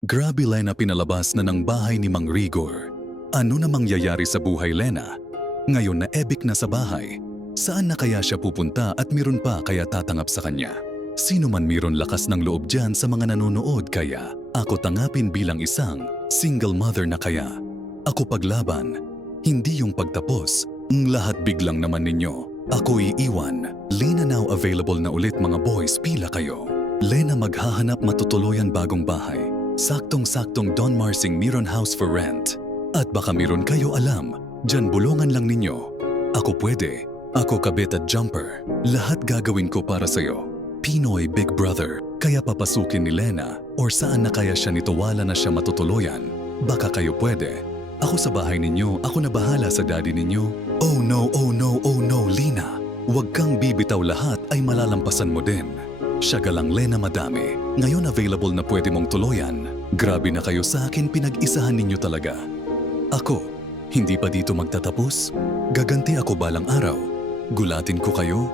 Grabe Lena, pinalabas na ng bahay ni Mang Rigor. Ano na mangyayari sa buhay Lena? Ngayon na ebik na sa bahay, saan na kaya siya pupunta at meron pa kaya tatangap sa kanya? Sino man meron lakas ng loob dyan sa mga nanonood kaya ako tangapin bilang isang single mother na kaya? Ako paglaban, hindi yung pagtapos, ang lahat biglang naman ninyo. Ako iiwan. Lena now available na ulit mga boys, pila kayo. Lena maghahanap matutuluyan bagong bahay. Saktong-saktong Don Marsing Miron House for Rent. At baka meron kayo alam, dyan bulungan lang ninyo. Ako pwede. Ako kabit at jumper. Lahat gagawin ko para sa'yo. Pinoy Big Brother. Kaya papasukin ni Lena or saan na kaya siya nituwala na siya matutuluyan. Baka kayo pwede. Ako sa bahay ninyo, ako na bahala sa daddy ninyo. Oh no, oh no, oh no, Lina. Huwag kang bibitaw, lahat ay malalampasan mo din. Siya galang Lena madami. Ngayon available na pwede mong tuluyan. Grabe na kayo sa akin, pinag-isahan ninyo talaga. Ako, hindi pa dito magtatapos? Gaganti ako balang araw. Gulatin ko kayo,